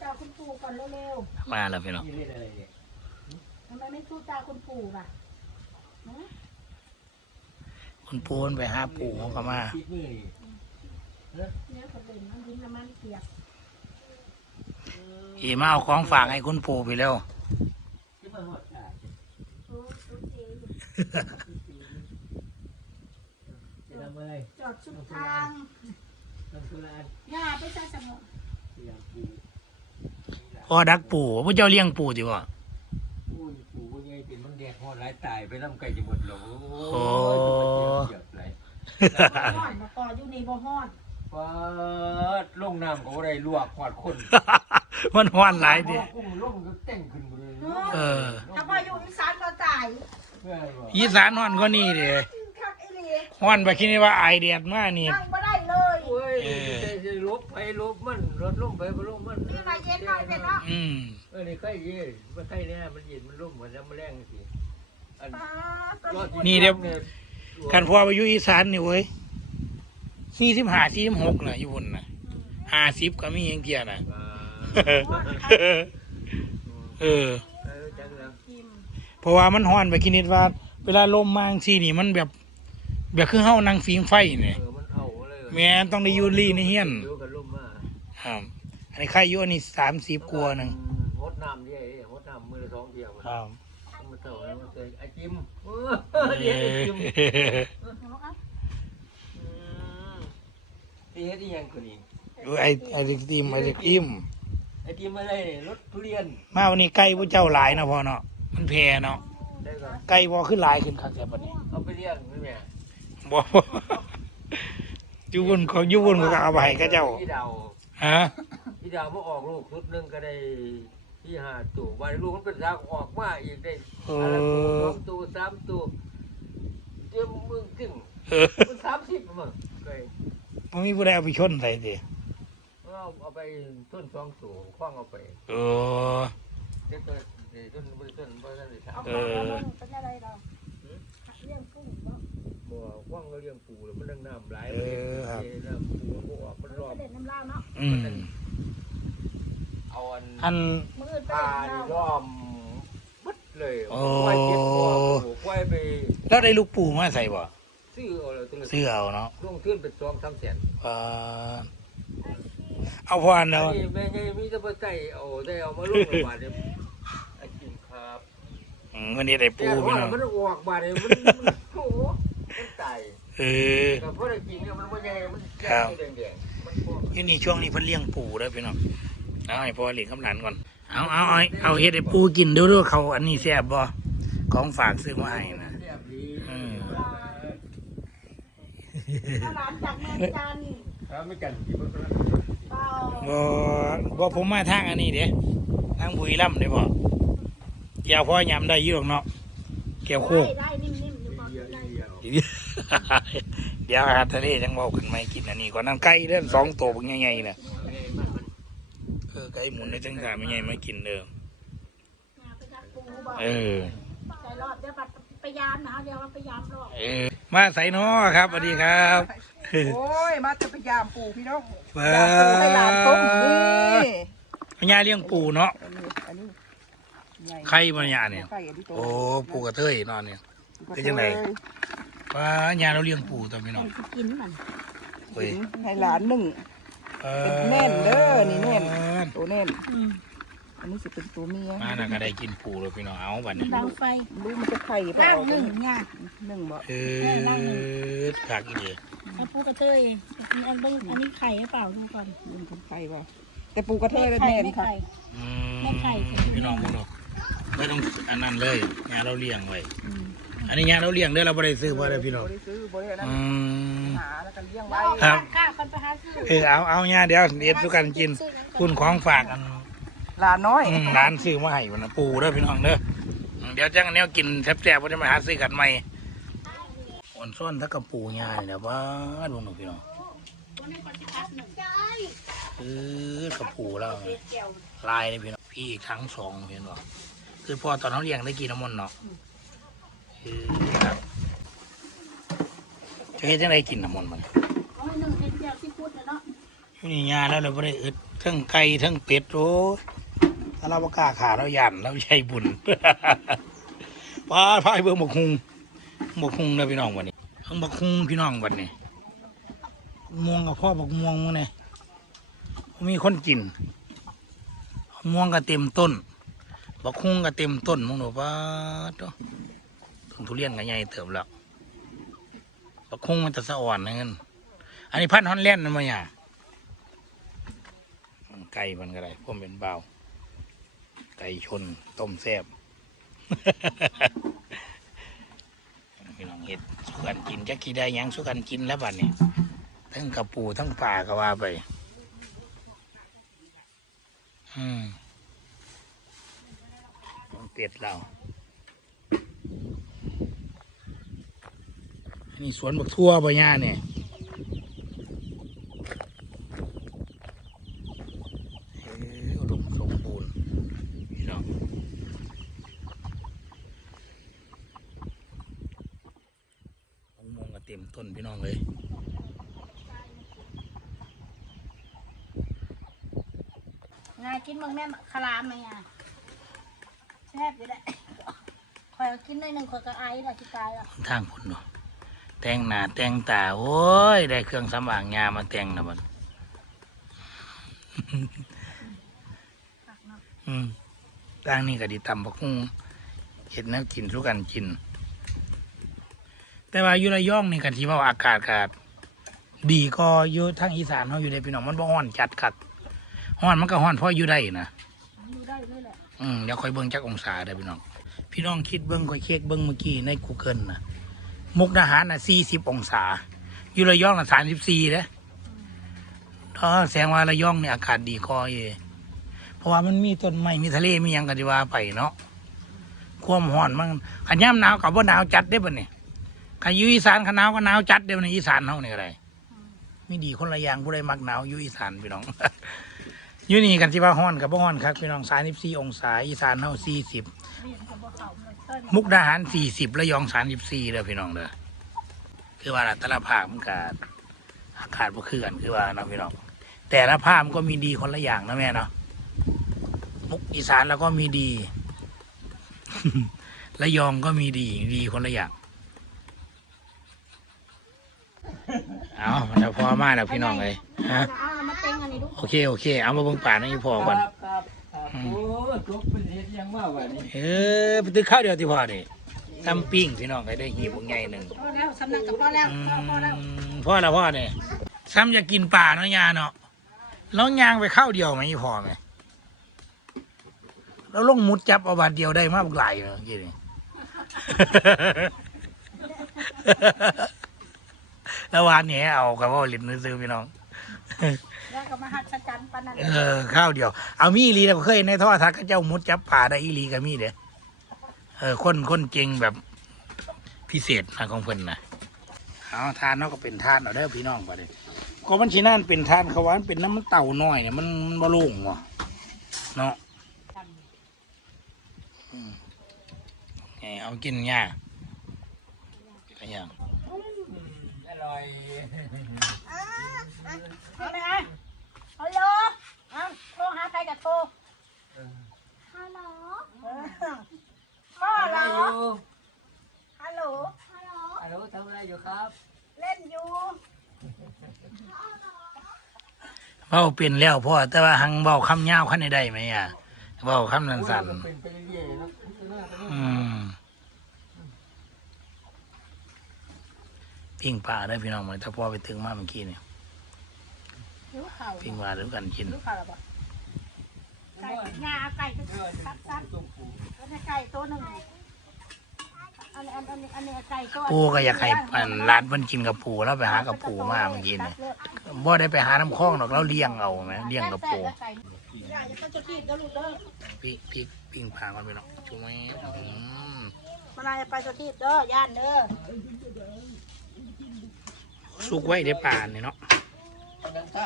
ตาคุณปู่ก่อนเร็วมาแล้วพี่น้องนี่เล่นอะไรเนี่ยๆทำไมไม่สู้ตาคุณปู่ล่ะฮะคุณปูนไปหาปู่เขาก็มา ปิดมือนี่เนี่ยเขาเป็นน้ำดินน้ำมันเปียกอีมาเอาของฝากให้คุณปู่ไปแล้วที่มาหอดอะโอ้สุดเองจะทำอะไรจอดสุดทางทำธุระย่าไปใส่สมุนพยายามปู พ่อดักปู่พระเจ้าเลี้ยงปู่จิบ่ปูปูว่าไงเป็นมันแดดหอดหลายตายไปน้ำไก่จะหมดหรอโอ้เจ็บเลยห้อนมาต่ออยู่นี่บ่ห้อนปาดลงน้ำก็ได้ลวกขวดคนมันฮ้อนหลายดิ กุ้งลงก็เต้งขึ้นหมดเลยเออ ถ้าพออยู่อีสานก็ตายเพื่ออะไรวะอีสานฮ้อนก็นี่ดิคักไอ้เหลีฮ้อนไปคิดนี่ว่าไอเดียดมานี่นั่งบ่ได้เลยโอ้ยใจจะ ลบไปลบมันรถลงไปก็ลงมันนี่มาเย็นหน่อยเป็นเนาะอืมเออนี่ไข่เย็นมันไข่เนี่ยมันเย็นมันร่มเหมือนน้ำแรงสิอันป้ารอดนี่เดี๋ยว กันพ่อไปอยู่อีสานนี่เว้ยสี่สิบห้าสี่สิบหกน่ะอยู่พุ่นน่ะห้าสิบก็มีอย่างเทียน่ะเออเออจังแล้วกิมเพราะว่ามันฮ้อนไปคิดนิดว่า เวลาลมมาจังซี่นี่มันแบบ แบบคือเฮานั่งฟิงไฟนี่เออมันเอาเลยแม่นต้องได้อยูรีในเฮียน ครับอันนี้ใครอยู่อันนี้สามสิบกว่าหนึงหดน้ำดิไอ้หดน้ำมือละสองเดียวครับมันเท่านั้นมันเคยไอ้จิมเออเดี๋ยวไอ้จิมเอาเอาอืมที่เฮ็ดอีหยังคนนี้ดูไอ้ไอ้เด็กทีมไอ้เด็กทีมไอ้จิมอะไรเนี่ยรถทุเรียนมาวันนี้ไก่พระเจ้าหลายเนาะพ่อเนาะมันแพเนาะได้ก่อนไก่บ่ขึ้นหลายขึ้นคักแต่บัดนี้เอาไปเลี้ยงไหมแม่บ่อยู่บนเขาอยู่บนเขาก็เอาไปให้เขาเจ้าพี่ดาว ฮะพี่ดาวมาออกลูกชุดหนึงก็ได้ที่ห้าตัววันลูกมันเป็นรากออกมาอีกได้เออะไรตัวสอองตัวสามตัวเจ้ามึงกึ่งเออมันสามสิบมั้งเคยบ่มีผู้ใดเอาไปชนใส่สิเอาเอาไปต้นสองตัวคว้างเอาไปเออเดี๋ยวตัวเดี๋ยวต้นบริต้นบริต้นเลยสาม อาอันอัน มืออื่นไปปลาเด็ดนี่น้ำลาวล้อมมัดเลยโอ้ควายเจ็ดตัวปูควายไปแล้วได้ลูกปู่มาใส่บ่ซื้อเอาเลยตัวซื้อเอาเนาะลงทุนเป็นสองสามแสนเออเอาพออันอัเนาะนนี้แม่ยังมีแต่ปลาไตเอาได้เอามาลงบาทเนี่ยไอ้กินครับอืมวันนี้ได้แต่ปูว่าพี่น้องมันออกบาทเนี่ยมันมันโอ้โหมันตายเออ แต่พอได้กินเนี่ยมันไม่ใหญ่มันแครับดงแดงๆมันพวกอยู่นี่ช่วงนี้เพิ่นเลี้ยงปูเด้อพี่น้อง เอาให้พ่อเลี้ยงกำนันก่อน เอาเอาเอาเอาเฮ็ดให้ปูกินดูดูเขาอันนี้แซ่บบ่ของฝากซื้อมาให้นะแซ่บดีอืมถ้าหลานจากแม่จันทร์ครับไม่กันกินมันก็เปล่าบ่บ่ผมมาทางอันนี้เด้ทางบุรีรัมย์เด้บ่เกี่ยวพ่อยำได้อยู่หรอกเนาะเกี่ยวโคกได้ได้นิ่มๆอยู่ก่อนเดียวได้เดียวเดี๋ยวอาหารทะเลจังเว้ากันไหมกินอันนี้ก่อนนั่นไก่เด้อสองตัวบักใหญ่ๆน่ะเออ ไก่หมุนได้จังสามใหญ่ๆมากินเด้อไปจับปูบอกเออใจรอดเดี๋ยวบัดไปยามนะเดี๋ยวมันไปยามรอดเออมาใส่น้อครับสวัสดีครับโอ้ยมาจะพยายามปูพี่น้องเอยามปูให้หลานต้มนี่พญาเลี้ยงปูเนาะอันนี้อันนี้ใหญ่ไข่ปัญญาเนี่ยไข่อันนี้โตโอ้ปูกระเทยนอนเนี่ยเป็นจังไงว่าญาเราเลี้ยงปูตัวพี่น้องกินมันเฮ้ยให้หลานหนึ่ง เป็นแน่นเด้อนี่แน่นตัวแน่นอันนี้จะเป็นตัวเมียมาน่ะก็ได้กินปูแล้วพี่น้องเอาบัดนี้ดังไฟลูกมันจะไข่เปนั่ล่างหนึ่งเนี่ยหนึ่งบ่เออขากอีเดียเอาปูกระเทยอันนี้อันนี้ไข่หรือเปล่าดูก่อนลูกเป็นไข่เปล่าแต่ปูกระเทยเป็นแน่นค่ะอืแม่ไข่พี่น้องพวกเราไม่ต้องอันนั้นเลยญาเราเลี้ยงไว้อืมอันนี้ญาเราเลี้ยงเด้อเราไม่ได้ซื้อเพราะอะไรพี่น้องบ่ได้ซื้อบ่ได้นั่นอืม หาแล้วกันเลี้ยงแล้ไว้วเอาข้าคนไปหาซื้อเออเอาเอาญาเดี๋ยวเดี๋ยวทุกกันกิน คุณของฝากกันหลานน้อย อืมร้านซื้อมาให้วันนะปูเด้อพี่น้องเด้ออืมเดี๋ยวจังแนวกินแซ่บๆว่าจะมาหาซื้อกันใหม่อ่อนซ่อนถ้ากับปูญาเนี่ยนะบ้าดวงหนูพี่น้องเออกับปูแล้วลายเลยพี่น้องพี่ทั้งสองพี่น้องคือพอตอนเขาเลี้ยงได้กินน้ำมันต์เนาะเออครับ จะเฮ็ดจังไดกินน้ำมันต์มันเอาให้หนึ่งเป็นเดียวที่พูดนะเนาะอยู่นี่ญาแล้วเราไม่ได้อึดทั้งไก่ทั้งเป็ดโอ้ยถ้าเราประกล้าขาเราหยันเราใช้บุญป้าพายเบิ่งบกฮุงบกฮุงเลยพี่น้องวันนี้เบิ่งบกฮุงพี่น้องวันนี้ม่วงกับพ่อบักม่วงมื้อนี่มีคนกินม่วงก็เต็มต้นบักฮุงก็เต็มต้นมึงหนูป้าดเนาะต้นทุเรียนก็ใหญ่เติบแล้ว บักฮุงมันจะสะอ่อนนะเงินอันนี้พันฮอนแลนด์นมั้ยอะไก่มันก็ได้ผมเป็นเบาไก่ชนต้มแซ่บพี่น้องเห็ดสุกันกินจะกี่ได้ยังสุกันกินแล้วบัดนี้ทั้งกระปูทั้งป่าก็ว่าไป อืมต้องเป็ดเรา นนี้สวนบักทั่วปะย่าเนี่ยเอ้ยอุดมสมบูรณ์พี่น้องมะม่วงก็เต็มต้นพี่น้องเลยงายกินเมืองแม่คารามไหมอะแซ่บอยู่แหละคอยเอากินหน่อยหนึ่งคอยก็ไอ้ละที่กายละทางพุ่นเนาะ แต่งหน้าแต่งตา โอ้ย ได้เครื่องสำอางงามาแต่งนะมันอืมต่างนี่ก็ดีตำบักหุ่งเห็ดแนวกินสู้กันกิน แต่ว่าอยู่ระยองนี่กันที่ว่าอากาศกาดีก็อยู่ทางอีสานเขาอยู่ในพี่น้องมันบ่ฮ้อนจัดคักฮ้อนมันก็ฮ้อนเพราะอยู่ได้นะดูได้เลยแหละอืมเดี๋ยวคอยเบิ้งจักองศาเด้อพี่น้อง พี่น้องคิดเบิ้งคอยเช็คเบิ้งเมื่อกี้ใน Google นะ มุกดาหารน่ะ40องศา อยู่ระยองน่ะ34เด้อเออแสดงว่าระยองเนี่ยอากาศดีคอเยเพราะว่ามันมีต้นไม้มีทะเลมีหยังกันดีว่าไปเนาะความร้อนมันขันย่ำหนาวกับว่าหนาวจัดได้อบ่เนี่ยขันยู่อีสานขันหนาวก็หนาวจัดเด้อในอีสานเฮานี่อะไรมีดีคนละอย่างผู้ใดมักหนาวยู่อีสานพี่น้องอยู่นี่กันที่ว่าฮ้อนกับบ่ฮ้อนครับพี่น้อง34องศาอีสานเฮา40เรียนกับ มุกดาหาร40ระยอง34เด้อพี่น้องเด้อคือว่าแต่ละภาคมันก็อากาศบ่คือกันคือว่าเนาะพี่น้องแต่ละภาคมันก็มีดีคนละอย่างนะแม่เนาะมุกอีสานเราก็มีดีระยองก็มีดีดีคนละอย่างเอาเดี๋ยวพอมาแล้วพี่น้องเลยฮะเอามาเต็งอันนี้ดูโอเคโอเค เอามาเบิ่งป่านะอีพอก่อน ครับครับครับโอ้จบเป็นเฮ็ดยังว่าวันนี้เออไปตื้อข้าวเดียวที่พอนี่ตำปิ้งพี่น้องก็ได้หีบวงใหญ่หนึ่งพอแล้วสำนักกับพอแล้วอืพอพอแล้วมพ่อละพ่อเนี่ยซ้ำอยากกินป่าเนาะยาเนาะแล้วยางไปข้าวเดียวไหมอีพอไหมแล้วลงมุดจับเอาบาทเดียวได้มากหลายเนาะกี่นี่แล้ววานนี้เอากับว่าลิ้นซื้อพี่น้อง แล้วก็มาหัดสจันปานนั้นเออข้าวเดียว เอามีอีหลีเราเคยในโทอทัก็เจ้ามุดจับป่าได้อีหลีก็มีเด้อเออคนคนเก่งแบบพิเศษนะของเพิ่นนะเอาทานเนาะก็เป็นทานเอาได้อพี่น้องไปเลยก็มันชีนั่นเป็นทานเขาว่ามันเป็นน้ำมันเต่าน้อยเนี่ยมันมันบ่โล่งว่ะเนาะอืมไงเอากินง่ายอะไรอย่าง ร่อยเอาไปไอ้ฮัลโหลเอาโทรหาใครกับโทรฮัลโหลพ่อเหรอฮัลโหล ฮัลโหล ฮัลโหลทำอะไรอยู่ครับ เล่นอยู่เบาเป็นแล้วพ่อแต่ว่าหังเบาคำยาวขั้นใดได้ไหมอะเบาคำสั้นโอ้ยมันเป็นไปเรื่อยๆเนาะ ๆอืม ปิ้งปลาได้อพี่น้องเหมือนถ้าพ่อไปถึงมาเมื่อกี้เนี่ยหิวเข่าปิ้งปลาด้วยกันกินหิวเข่าหรอปะไก่งาไก่ก็ซัดซัดแล้วในไก่ตัวหนึ่งอันนี้อันนี้อันนี้ไก่ตัวปูก็อยากให้อันร้านเพิ่นกินกับปูแล้วไปหากับปูมาเมื่อกี้เนี่ยบ่ได้ไปหาน้ำคลองหรอกเราเลี้ยงเอาไหมเลี้ยงกับปูอย่าจะจะขีดเด้อลูกเด้อปิ้งปิ้งปิ้งปลากันไปเนาะจุ๊ไหมอืมมาลายไปจะขีดเด้อย่านเด้อ สุกไว้ได้ปลาเนี่ยเนาะ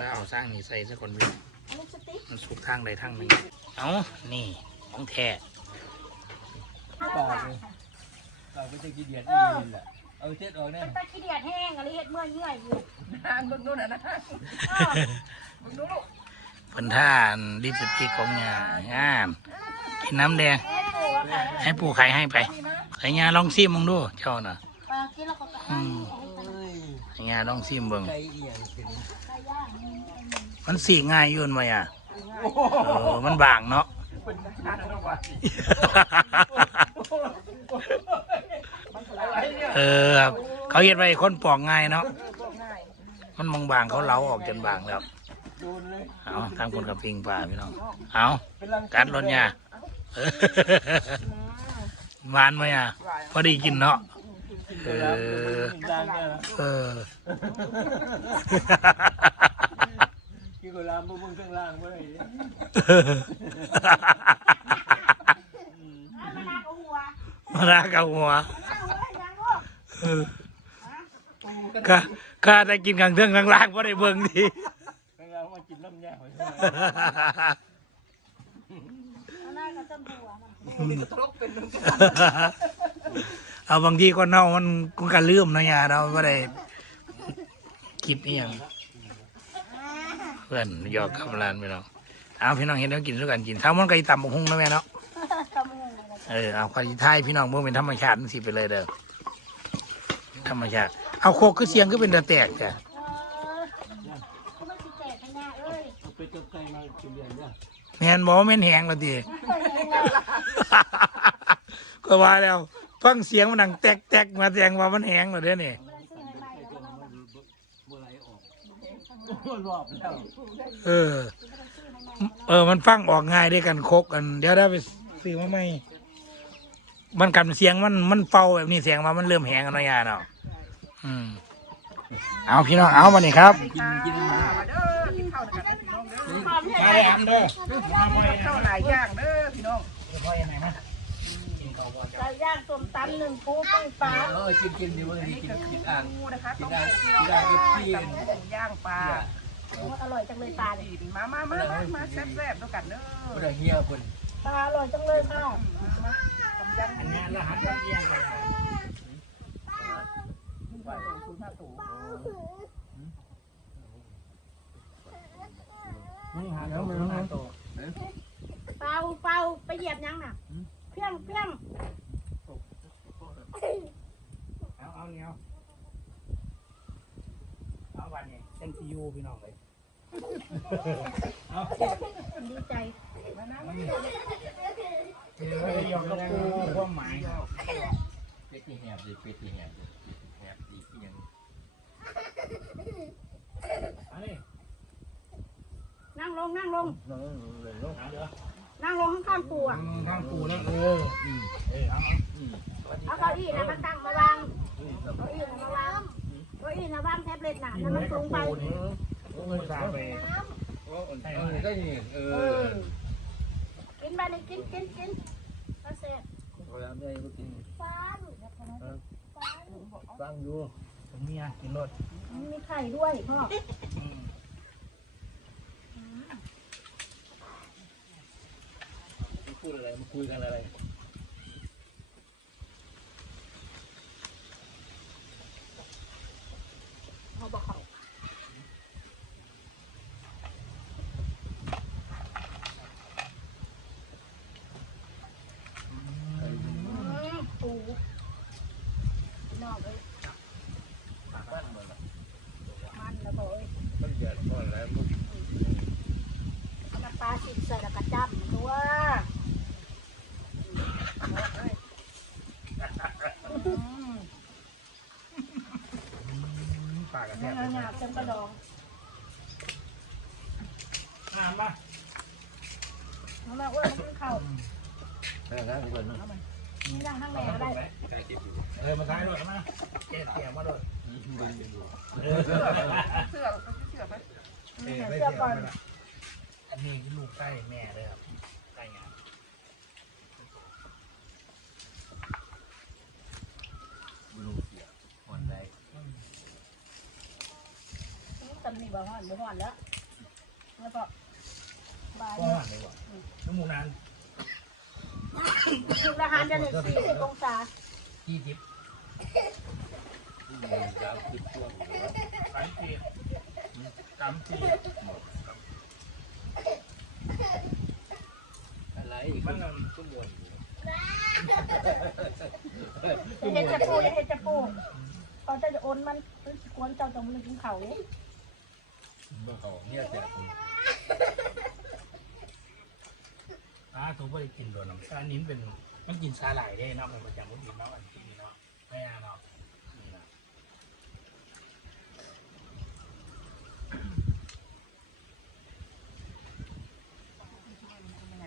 แล้วเอาสร้างนี่ใส่สักคนเดียวอันนี้สติ๊กมันสุกทางใดทางหนึ่งเอานี่ของแท้ปากเลยเราก็จะกินเดียดที่ดินแหละเอาเช็ดออกแน่มันตะขี้เดียดแห้งอะไรเห็ดเมื่อยเมื่อยอยู่นางเบิ่งดูน่ะนะเออเบิ่งดูลูกเพิ่นท่านลิปสติกของยางามกินน้ำแดง ให้ปู่ไข่ให้ไปไข่ยาลองซิมมึงดูเจ้าน่ะปลากินแล้วก็ ไปอืมเอ้ยไข่ยาลองซิมเบิ่งใจเอียงขึ้นมันสีง่ายอยุ่นมาอะเออมันบางเนาะเป็นนักระบาดเออครับเขาเห็นไปคนปอกง่ายเนาะเออพวกง่ายมันบางบางๆเขาเล้าออกจนบางแล้วโดนเลยเอาทางคนกับปิงปลาพี่น้องเอาเป็นรังกัดรถยาเออหวานไหมอะพอดีกินเนาะ เออดังเนี่ยเออกินกับลามมึงข้างล่างเมื่อไหร่มันน่ากับหัวมาลากับหัวน่าหัวยังลูกเออข้าข้าได้กินกลางเทืองกลางล่างพอได้เบิ่งดีข้างล่างมากินน้ำยามันน่ากับต้นหัวมันตลกเป็นนึง เอาบางทีก็เน่ามันก็การลืมนะยาเราไม่ได้คิดนี่ยังเพื่อนหยอกกับร้านพี่น้องเอาพี่น้องเห็นแล้วกินด้วยกันกินถ้ามันก็อีต่ำบกหุ่งนะแม่เนาะทำยังไงกันเออเอาควายไทยพี่น้องเมื่อเป็นธรรมชาติมันสิไปเลยเด้อธรรมชาติเอาโคกคือเสียงก็เป็นตะแตกจ้ะเออมันสิแตกขยะเอ้ยไปจับใจมากินเดือนเนี่ยแม่นบอกว่าแม่นแหงและทีก็ว่าแล้ว ฟังเสียงมันดังแตกแตกมาแสดงว่ามันแหงแล้วเด้อนี่เมื่อไรออกรอบแล้วเออ เออ มันฟังออกง่ายด้วยกันโคกกัน เดี๋ยวได้ไปซื้อมาใหม่มันกันเสียงมันมันเฝ้าแบบนี้เสียงมามันเริ่มแหงกันแล้วยาเนาะอืมเอาพี่น้องเอามานี่ครับกินกินมาเด้อกินข้าวด้วยกันเด้อพี่น้องเด้อมาเลยอันเด้อข้าวหลายอย่างเด้อพี่น้องพ่อยัง ไงนะไก่ย่างส้มตำหนึ่งปูปิ้งปลาเออกินกินดีว่ากินกินกินอ่างงูนะคะกิต้นมอ่างเกี๊กินอ่างเอฟซียวกับหมูย่างปลาอร่อยจังเลยปลาเนี่ยดินมามามามามาแซ่บๆด้วยกันเด้อไม่ได้เฮียคนปลาอร่อยจังเลยค่ะทำยังอันนี้รหัสเรียงกันว่าตัวคุณห้าตัวมึงหาแล้วมึงหาตัวเปล่าเปล่าไปเหยียบยังน่ะ เพี้ยงเพี้ยงเอาเอาเนี้ยเอาวันนี้เต็มที่ยูพี่น้องเลยดีใจเฮ้ยยอมกับกูความหมายเป็ดที่แหบเลยเป็ดที่แหบเลยแหบดีที่ยังอันนี้นั่งลงนั่งลงน้องเลยน้องเอาเดี๋ยว นั่งลงข้างๆปูอะทางกูแล้วเออเออเอาเอาเก้าอี้นะมาตั้งมาวางเก้าอี้นะมาวางเก้าอี้นะวางแท็บเล็ตน่ะนั่นมันสูงไปโอ้ยตาไปเออก็นี่เอเอออ กินไปเลยกินกินกินมาเสร็จพยายามได้ก็กินฟันฟังอยู่ผมเมียกินรถมีไข่ด้วยพ่อ พูดอะไรมาคุยกันอะไรพอบอกขา ปูนอกเลย บ้านมัน มันแล้วบอกเอ้ย มันเดือดร้อนแล้วมัน น้ำปลาสิบใส่แล้วก็จับตัว ปากกระแท เนื้ ก อหยาบ จนกระดองน้ำปะน้ำมาอ้วนมันเข่านะครับทุกคนนะมีนั่งข้างในก็ได้เออมาท้ายรถมาเกลี่ยเกลี่ยมาเลยเออเสื้อเสื้อไปเออไม่เกี่ยวกันละอันนี้ลูกใกล้แม่เลยครับใกล้งาน ลูกเสียอ่อนได้ ตำหนิบ่ห่อนบ่ห่อนแล้วแล้วก็บายก็หวานเลยว่ะน้ำมูนานคืออาหารจะเหลือสี่สิบองศายี่สิบจะคิดช่วงสามสิบสามสิบอะไรมันนั่นขึ้นบนเห็ดจะปูเห็ดจะปูตอนเจ้าจะโอนมันกวนเจ้าจะมันกินเขาเลย เมื่อเขาเนี่ยแต่อ่าถูกบ่ได้กินโดนน้ำอันนี้นเป็นมันกินสาหร่ายได้เนาะมันประจำมันกินเนาะอันนี้เนาะไม่เอาเนาะนี่นะ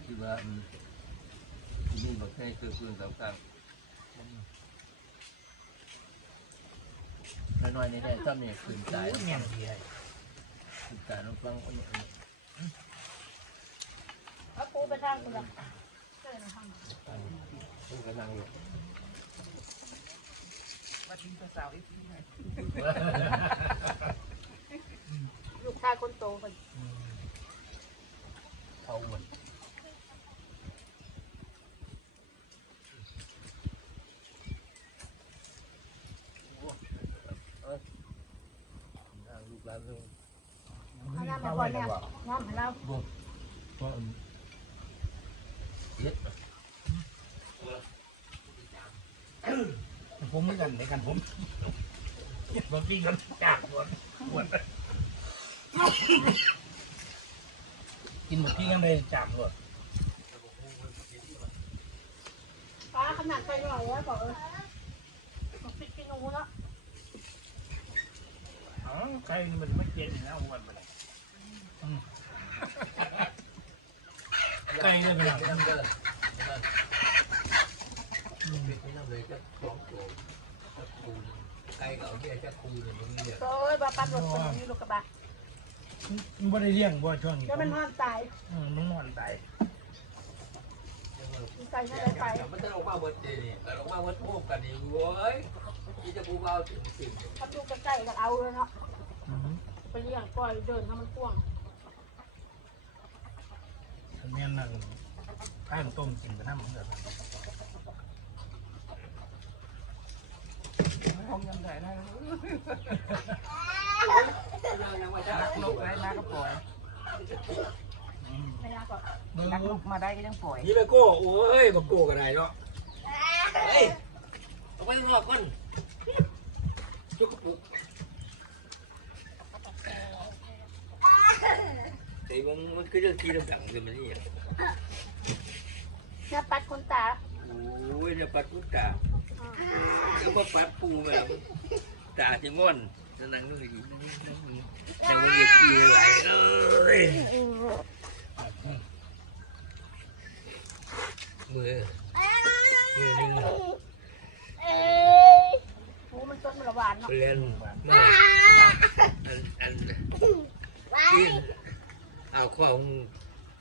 ที่ว่าที่นี่บอกให้คือคืนสำคัญน้อยๆนี่ได้ถ้ามีคืนตายโอ้ยแม่นดีเลย คืนตายน้องคนนี้เอาปูไปทางกูละต้องกำลังอยู่มาทิ้งสาวอีกทีหนึ่ลูกชายคนโตคนเขาอ้วนลูกหลานเรื่อง เอาน้ำมาก่อนเนี่ยน้ำให้เราก็เย็ดผมเหมือนกันในกันผมผมกินกันจากหมดหมดกินหมดที่กันเลยจากหมดป้าขนาดไปหน่อยแล้วบอกเออบอกปิดกินงูแล้วอ๋อใครมันไม่เย็นนะวัน ไปเลเลยเป็นหลังน้ำเด้อไม่น้ำเลยจะสองตัวจะคูไก่เก่าที่จะคูเลยมันเนี่ยโอ้ยบ้าปัดรถคนนี้รถกกระบะมันไม่ได้เลี้ยงบ่ช่วงนี้แล้วมันนอนตายมันนอนตายมันใส่ไม่ได้ไปมันจะออกมาเบิดดีนี่แต่ออกมาเบิดโอ้กันนี่เว้ยที่จะปูเบาถึงสิ่งถ้าดูใกล้ๆก็เอาเลยเนาะไปเลี้ยงปล่อยเดินให้มันกว้าง อันนี้นั่นข้างต้มกินกันน้ำมันเดือดห้องยังไงนะยังไม่ได้รักนกได้มาก็ปล่อยไม่ยากก่อนรักนกมาได้ก็ยังปล่อยยี่ไปโก้โอ้ยมาโก้กันไหนเนาะเฮ้ยออกไปข้างนอกก่อนจุกปุ๊ก อ้มันมันคือเรื่องที่ลำดังคือมันนี่เนี่ยปัดคนตาโอ้ยเนี่ยปัดกุตาแล้วมาปัดปูมาแล้วตาจิม่อนนั่งนู่นอีกยังมันมีปีไหลเลยมือมือนึงหูมันต้นมันละหวานเนาะเรียนมาอันอันที่ เอาข้อของ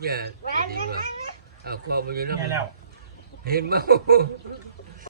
เนี่ยเอาข้อมันอยู่เนี่ยน้ำแล้วเห็นมั้ย